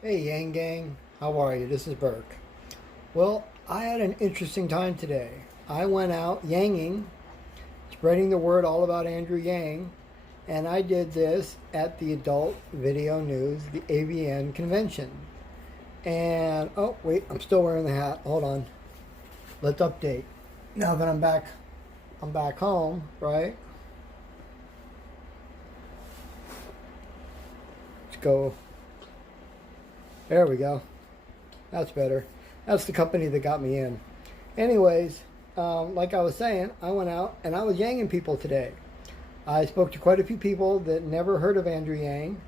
Hey Yang Gang, how are you? This is Burke. Well, I had an interesting time today. I went out yanging, spreading the word all about Andrew Yang, and I did this at the Adult Video News, the AVN convention. And, oh wait, I'm still wearing the hat. Hold on. Let's update. Now that I'm back home, right? Let's go. There we go. That's better. That's the company that got me in. Anyways, like I was saying, I went out and I was yanging people today. I spoke to quite a few people that never heard of Andrew Yang.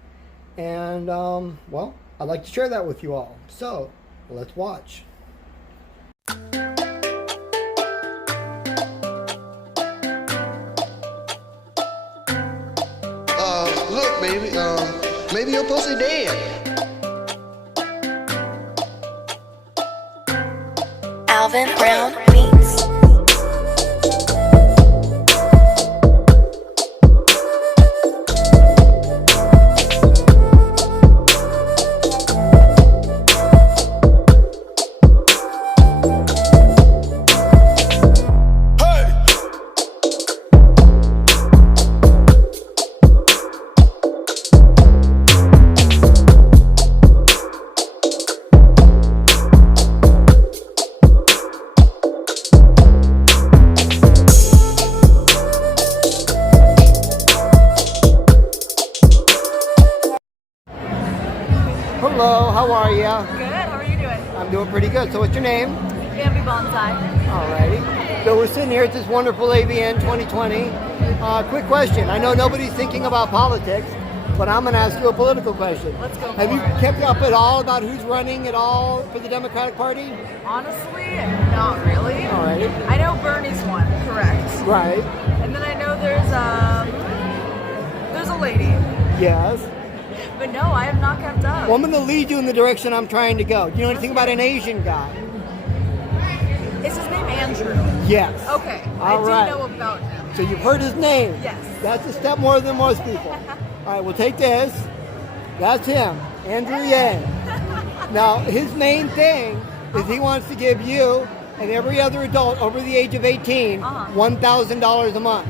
And, well, I'd like to share that with you all. So, let's watch. Look, baby, maybe your pussy dead. Alvin Brown Beats. Hello, how are you? Good. How are you doing? I'm doing pretty good. So what's your name? Bambi Bonsai. Alrighty. So we're sitting here at this wonderful AVN 2020. Quick question. I know nobody's thinking about politics, but I'm going to ask you a political question. Let's go Have for you it. kept up at all about who's running at all for the Democratic Party? Honestly, not really. Alrighty. I know Bernie's one, correct. Right. And then I know there's a lady. Yes. But no, I have not kept up. Well, I'm going to lead you in the direction I'm trying to go. Do you know anything about an Asian guy? Is his name Andrew? Yes. Okay. All right. I do know about him. So you've heard his name? Yes. That's a step more than most people. All right, we'll take this. That's him, Andrew Yang. Now, his main thing is he wants to give you and every other adult over the age of 18 $1,000 a month.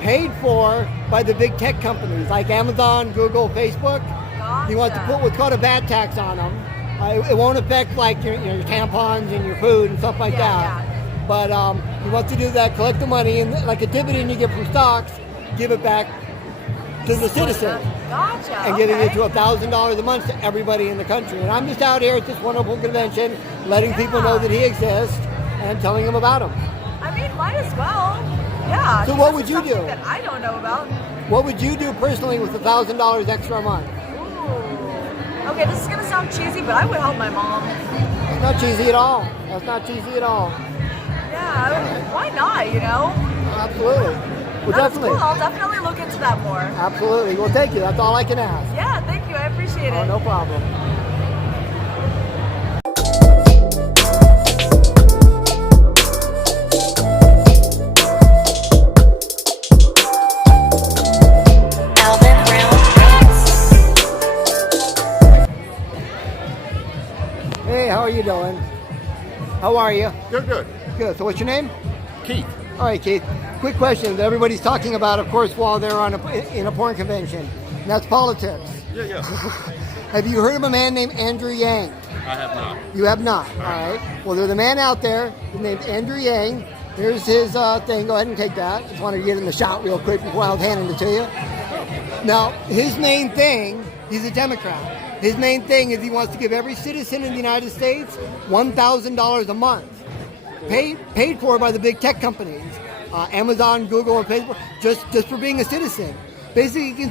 Paid for by the big tech companies like Amazon, Google, Facebook. He wants to put what's called a VAT tax on them. It won't affect like your tampons and your food and stuff like that. Yeah. But he wants to do that, collect the money, and like a dividend you get from stocks, give it back to the citizen. Gotcha. And giving it to $1,000 a month to everybody in the country. And I'm just out here at this wonderful convention, letting people know that he exists and telling them about him. I mean, might as well. Yeah. So what would you do? That I don't know about. What would you do personally with $1,000 extra a month? Ooh. Okay, this is gonna sound cheesy, but I would help my mom. That's not cheesy at all. That's not cheesy at all. Yeah, why not, you know? Absolutely. Well, That's definitely. cool. I'll definitely look into that more. Absolutely. Well, thank you. That's all I can ask. Yeah, thank you. I appreciate Oh, it. no problem. Alvin Brown Beats. Hey, how are you doing? How are you? Good, good. Good. So what's your name? Keith. All right, Keith. Quick question that everybody's talking about, of course, while they're in a porn convention. And that's politics. Yeah. Have you heard of a man named Andrew Yang? I have not. You have not. All right. Well, there's a man out there. His name's Andrew Yang. Here's his thing. Go ahead and take that. Just wanted to get in the shot real quick before I was handing it to you. Now, his main thing, he's a Democrat. His main thing is he wants to give every citizen in the United States $1,000 a month. Paid for by the big tech companies, Amazon, Google, and Facebook, just for being a citizen. Basically, you can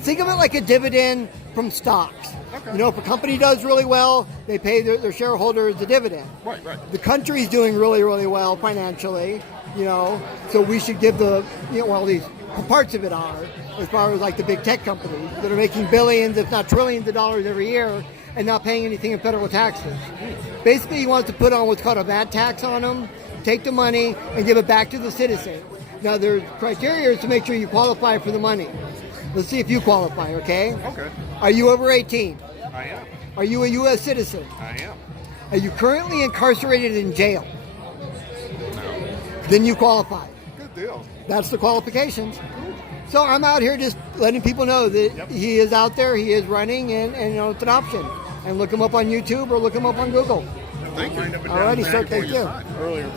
think of it like a dividend from stocks. Okay. You know, if a company does really well, they pay their shareholders a dividend. Right. The country's doing really, really well financially, you know, so we should give the, well, at least parts of it are, as far as like the big tech companies that are making billions, if not trillions of dollars every year and not paying anything in federal taxes. Basically, he wants to put on what's called a VAT tax on them, take the money and give it back to the citizen. Now, there's criteria to make sure you qualify for the money. Let's see if you qualify, okay? Okay. Are you over 18? I am. Are you a U.S. citizen? I am. Are you currently incarcerated in jail? No. Then you qualify. Good deal. That's the qualifications. So I'm out here just letting people know that Yep. he is out there, he is running, and you know, it's an option. And look him up on YouTube or look him up on Google. Thank you. Alrighty, sir, thank you. Earlier.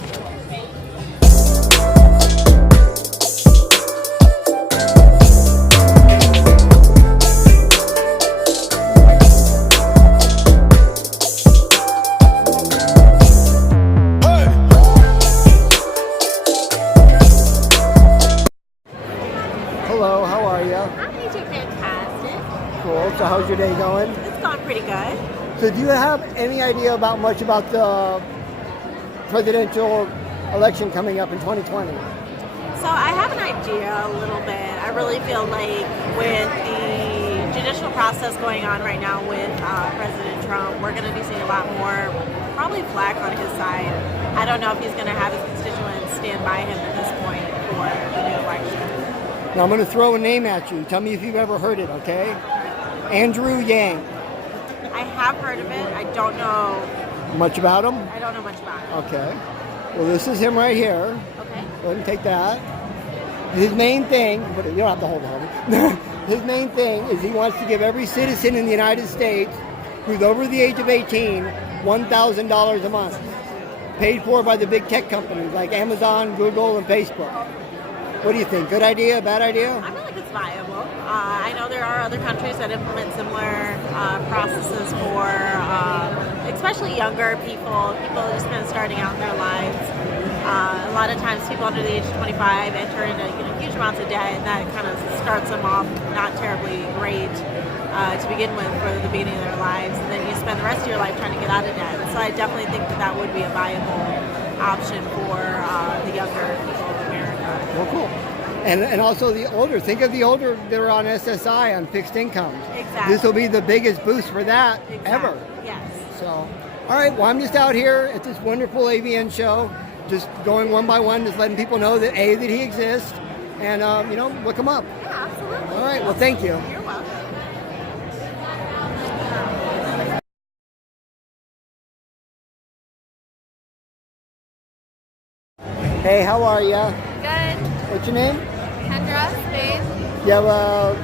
Hello, how are you? I'm doing fantastic. Cool. So how's your day going? It's gone pretty good. So do you have any idea about much about the presidential election coming up in 2020? So I have an idea a little bit. I really feel like with the judicial process going on right now with President Trump, we're going to be seeing a lot more probably flack on his side. I don't know if he's going to have his constituents stand by him at this point for the new election. Now I'm going to throw a name at you. Tell me if you've ever heard it, okay? Andrew Yang. I have heard of it. I don't know. Much about him? I don't know much about it. Okay. Well, this is him right here. Okay. Go ahead and take that. His main thing, but you don't have to hold it. His main thing is he wants to give every citizen in the United States who's over the age of 18 $1,000 a month, paid for by the big tech companies like Amazon, Google, and Facebook. What do you think? Good idea? Bad idea? I feel like it's viable. I know there are other countries that implement similar processes for especially younger people just kind of starting out in their lives. A lot of times people under the age of 25 enter into huge amounts of debt, and that kind of starts them off not terribly great to begin with for the beginning of their lives, and then you spend the rest of your life trying to get out of debt. So I definitely think that would be a viable option for the younger people of America. Well, cool. And also the older. Think of the older that are on SSI, on fixed incomes. Exactly. This will be the biggest boost for that ever. Yes. So, all right. Well, I'm just out here at this wonderful AVN show, just going one by one, just letting people know that that he exists, and look him up. Yeah, absolutely. All right. Well, thank you. You're welcome. Hey, how are you? Good. What's your name? Kendra Spade. You have a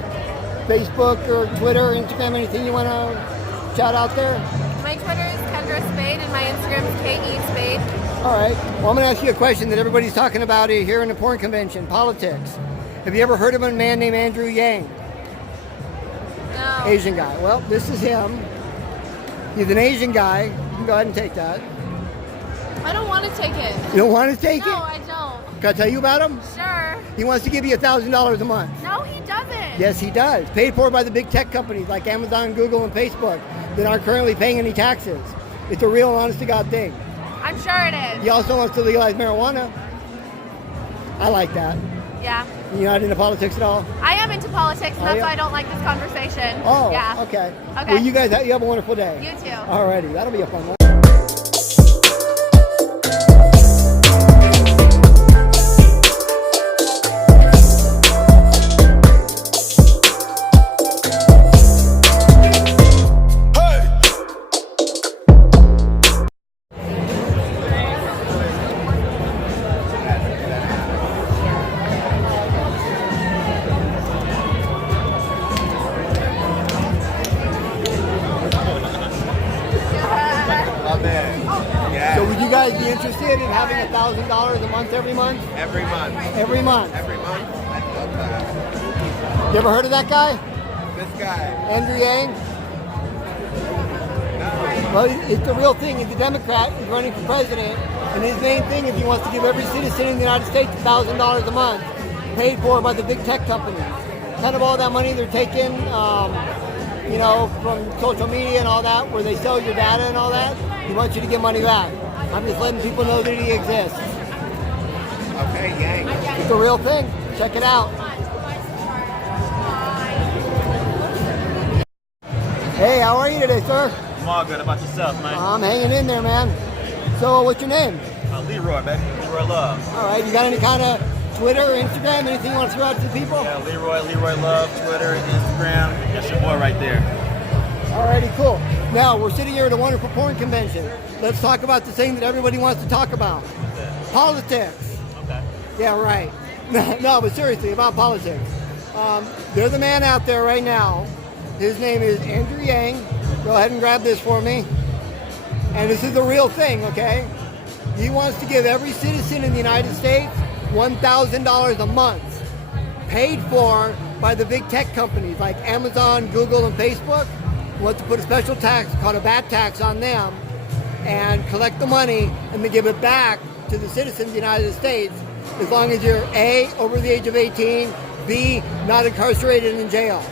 Facebook or Twitter or Instagram, anything you want to shout out there? My Twitter is Kendra Spade and my Instagram is KE Spade. All right. Well, I'm going to ask you a question that everybody's talking about here in the porn convention, politics. Have you ever heard of a man named Andrew Yang? No. Asian guy. Well, this is him. He's an Asian guy. You can go ahead and take that. I don't want to take it. You don't want to take No, it? I don't. Can I tell you about him? Sure. He wants to give you $1,000 a month. No, he doesn't. Yes, he does. Paid for by the big tech companies like Amazon, Google, and Facebook that aren't currently paying any taxes. It's a real honest-to-God thing. I'm sure it is. He also wants to legalize marijuana. I like that. Yeah. You're not into politics at all? I am into politics, and Are that's you? why I don't like this conversation. Oh, yeah. okay. Okay. Well, you guys, you have a wonderful day. You too. Alrighty, that'll be a fun one. So would you guys be interested in having $1,000 a month every month? Every month. Every month. Every month. I love that. You ever heard of that guy? This guy. Andrew Yang? Well, it's the real thing. He's a Democrat. He's running for president. And his main thing is he wants to give every citizen in the United States $1,000 a month, paid for by the big tech companies. Kind of all that money they're taking, from social media and all that, where they sell your data and all that. He wants you to get money back. I'm just letting people know that he exists. Okay, Yang. It's a real thing. Check it out. Hey, how are you today, sir? I'm all good. About yourself, man? I'm hanging in there, man. So, what's your name? Leroy, baby. Leroy Love. All right, you got any kind of Twitter, Instagram, anything you want to throw out to the people? Yeah, Leroy Love, Twitter, Instagram. That's your boy right there. Alrighty, cool. Now, we're sitting here at a wonderful porn convention. Let's talk about the thing that everybody wants to talk about. Politics. Okay. Yeah, right. No, but seriously, about politics. There's a man out there right now. His name is Andrew Yang. Go ahead and grab this for me. And this is the real thing, okay? He wants to give every citizen in the United States $1,000 a month, paid for by the big tech companies like Amazon, Google, and Facebook. He wants to put a special tax called a VAT tax on them and collect the money and then give it back to the citizens of the United States as long as you're A, over the age of 18, B, not incarcerated in jail.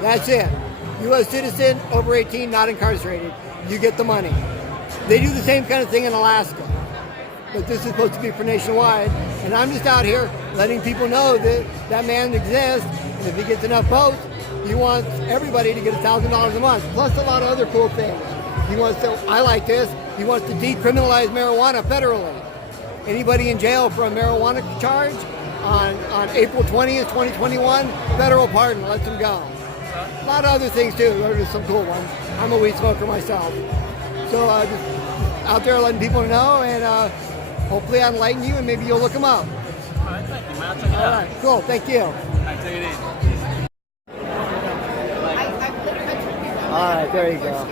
That's it. U.S. citizen, over 18, not incarcerated. You get the money. They do the same kind of thing in Alaska. But this is supposed to be for nationwide. And I'm just out here letting people know that that man exists. And if he gets enough votes, he wants everybody to get $1,000 a month. Plus a lot of other cool things. He wants to, I like this, he wants to decriminalize marijuana federally. Anybody in jail for a marijuana charge on April 20th, 2021, federal pardon, lets them go. A lot of other things too. Those are some cool ones. I'm a weed smoker myself. So just out there letting people know, and hopefully I enlighten you, and maybe you'll look them up. All right, thank you, man. I'll check it out. All right, cool. Thank you. All right, take it easy. All right, there you go.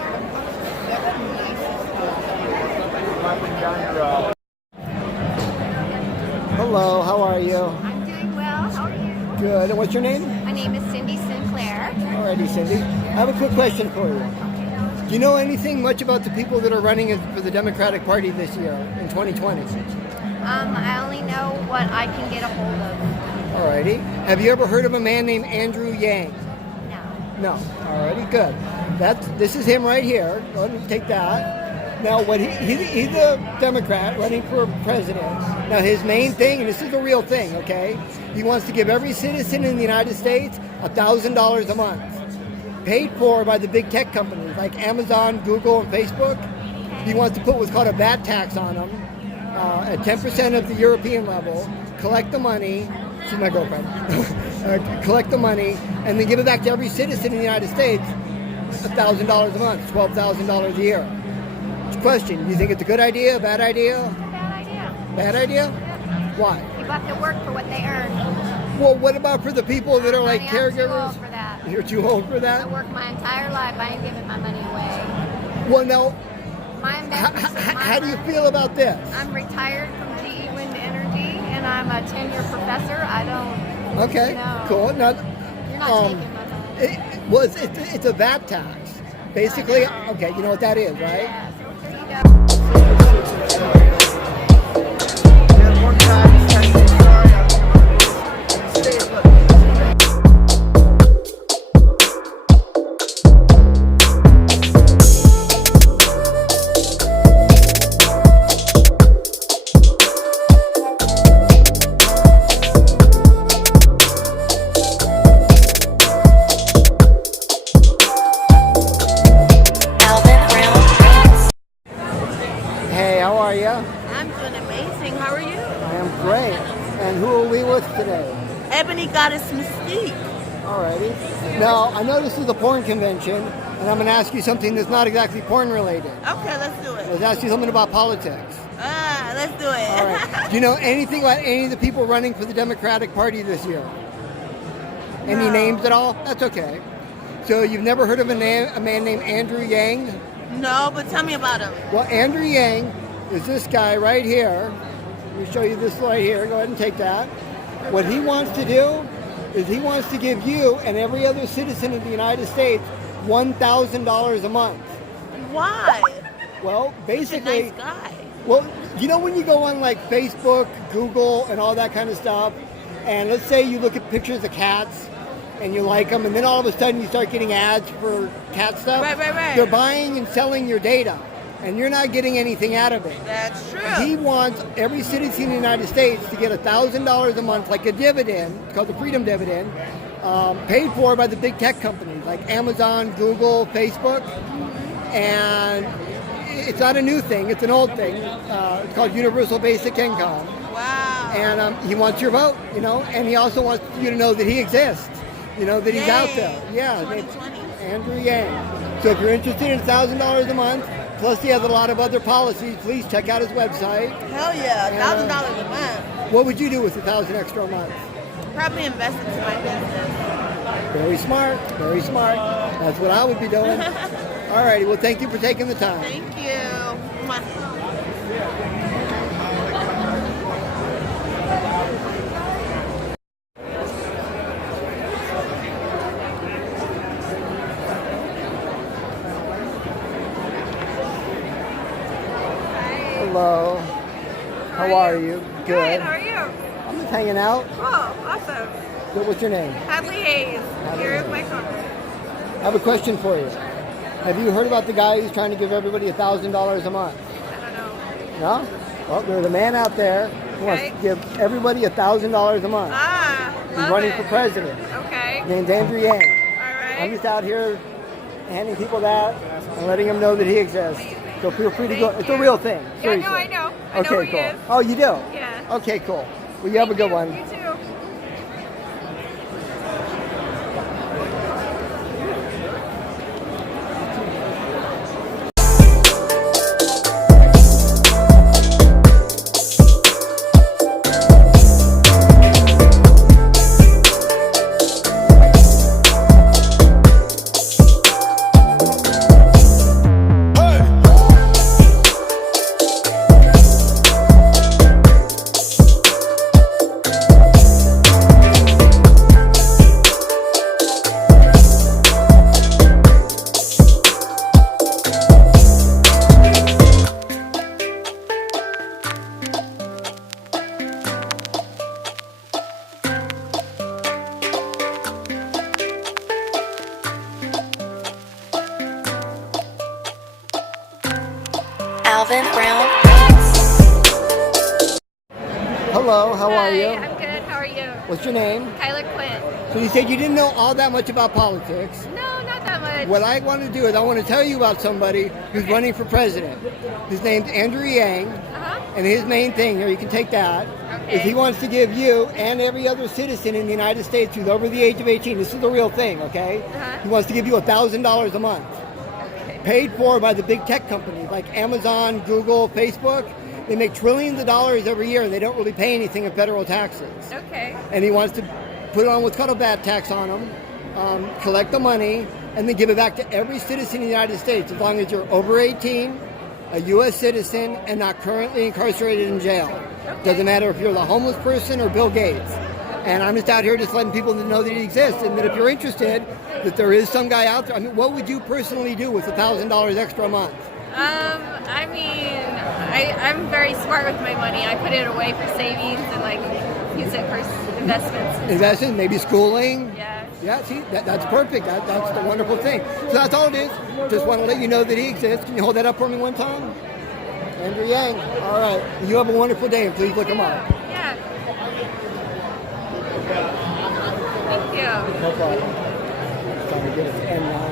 Hello, how are you? I'm doing well. How are you? Good. And what's your name? My name is Cindy Sinclair. Alrighty, Cindy. I have a quick question for you. Do you know anything much about the people that are running for the Democratic Party this year in 2020? I only know what I can get a hold of. Alrighty. Have you ever heard of a man named Andrew Yang? No. No. Alrighty, good. This is him right here. Go ahead and take that. Now, he's a Democrat running for president. Now, his main thing, and this is a real thing, okay? He wants to give every citizen in the United States $1,000 a month, paid for by the big tech companies like Amazon, Google, and Facebook. He wants to put what's called a VAT tax on them at 10% of the European level, collect the money. She's my girlfriend. Collect the money, and then give it back to every citizen in the United States $1,000 a month, $12,000 a year. Question, do you think it's a good idea, a bad idea? Bad idea. Bad idea? Why? People have to work for what they earn. Well, what about for the people that are like Honey, I'm too caregivers? old for that. You're too old for I that? worked my entire life. I ain't giving my money away. Well, now, My investments is my how do you money. feel about this? I'm retired from GE Wind Energy, and I'm a tenure professor. I don't. Okay, No. cool. Now, You're not taking my money. it's a VAT tax. Basically, okay, you know what that is, right? Yeah, so there you go. Alvin Brown. Hey, how are you? I'm doing amazing. How are you? I am great. And who are we with today? Ebony Goddess Mystique. Alrighty. Now, I know this is a porn convention, and I'm going to ask you something that's not exactly porn related. Okay, let's do it. Let's ask you something about politics. Let's do it. All right. Do you know anything about any of the people running for the Democratic Party this year? Any No. names at all? That's okay. So you've never heard of a man named Andrew Yang? No, but tell me about him. Well, Andrew Yang is this guy right here. Let me show you this right here. Go ahead and take that. What he wants to do is he wants to give you and every other citizen of the United States $1,000 a month. Why? Well, He's a basically, nice guy. well, you know when you go on like Facebook, Google, and all that kind of stuff, and let's say you look at pictures of cats and you like them, and then all of a sudden you start getting ads for cat stuff. Right. They're buying and selling your data, and you're not getting anything out of it. That's true. He wants every citizen in the United States to get $1,000 a month, like a dividend, it's called the Freedom Dividend, paid for by the big tech companies like Amazon, Google, Facebook. And it's not a new thing, it's an old thing. It's called Universal Basic Income. Wow. And he wants your vote, you know, and he also wants you to know that he exists, you know, that he's out Yay. there. Yeah, 2020. Andrew Yang. So if you're interested in $1,000 a month, plus he has a lot of other policies, please check out his website. Hell yeah, $1,000 a month. What would you do with $1,000 extra a month? Probably invest into my business. Very smart, very smart. That's what I would be doing. All righty, well, thank you for taking the time. Thank you. Mwah. Hello. How are you? Good. How are you? I'm just hanging out. Oh, awesome. Good, what's your name? Hadley Hayes. Here's my phone. I have a question for you. Have you heard about the guy who's trying to give everybody $1,000 a month? I don't know. No? Well, there's a man out there who wants Okay. to give everybody $1,000 a month. He's Love running it. for president. Okay. Named Andrew Yang. All I'm right. just out here handing people that and letting them know that he exists. So feel free to go. Thank It's a you. real thing. Yeah, Seriously. no, I know. I know Okay, who cool. he is. Oh, you do? Yeah. Okay, cool. Well, you have a good one. You too. Alvin Brown Beats. Hello, how are Hi, you? I'm good. How are you? What's your name? Kyla Quinn. So you said you didn't know all that much about politics. No, not that much. What I want to do is I want to tell you about somebody who's running for president. His name's Andrew Yang, Uh-huh. and his main thing here, you can take that, is he wants to give you and every other citizen in the United States who's over the age of 18, this is the real thing, okay? Uh-huh. He wants to give you $1,000 a month. Paid for by the big tech companies like Amazon, Google, Facebook. They make trillions of dollars every year and they don't really pay anything in federal taxes. Okay. And he wants to put on what's called a VAT tax on them, collect the money, and then give it back to every citizen in the United States as long as you're over 18, a U.S. citizen, and not currently incarcerated in jail. Doesn't matter if you're the homeless person or Bill Gates. And I'm just out here just letting people know that he exists, and that if you're interested, that there is some guy out there. I mean, what would you personally do with $1,000 extra a month? I mean, I'm very smart with my money. I put it away for savings and like use it for investments. Investment, maybe schooling. Yeah. Yeah, see, that's perfect. That's the wonderful thing. So that's all it is. Just want to let you know that he exists. Can you hold that up for me one time? Andrew Yang. All right. You have a wonderful day, and please look him up. Yeah. Thank you. No problem. Trying to get it to end now.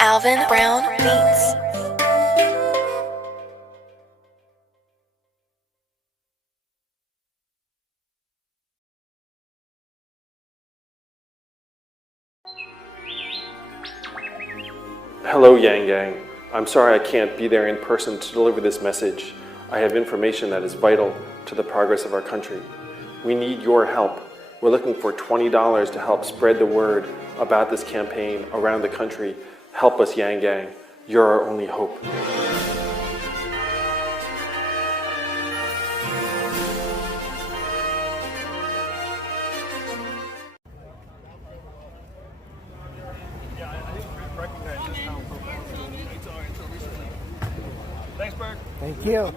Alvin Brown Beats. Hello, Yang Gang. I'm sorry I can't be there in person to deliver this message. I have information that is vital to the progress of our country. We need your help. We're looking for $20 to help spread the word about this campaign around the country. Help us, Yang Gang. You're our only hope. Thanks, Burke. Thank you.